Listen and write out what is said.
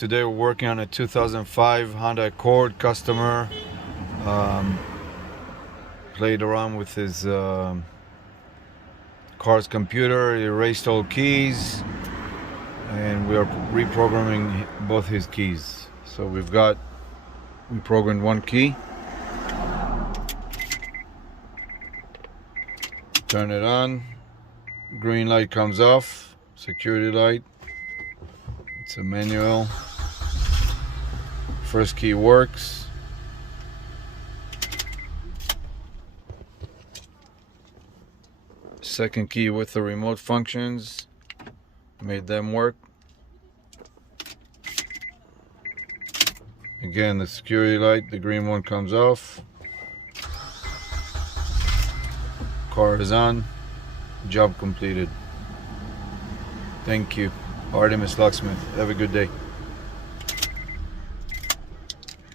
Today we're working on a 2005 Honda Accord. Customer played around with his car's computer, erased all keys, and we are reprogramming both his keys. So we programmed one key. Turn it on, green light comes off, security light. It's a manual. First key works. Second key with the remote functions, made them work. Again, the security light, the green one comes off. Car is on. Job completed. Thank you. Artemis Locksmith. Have a good day.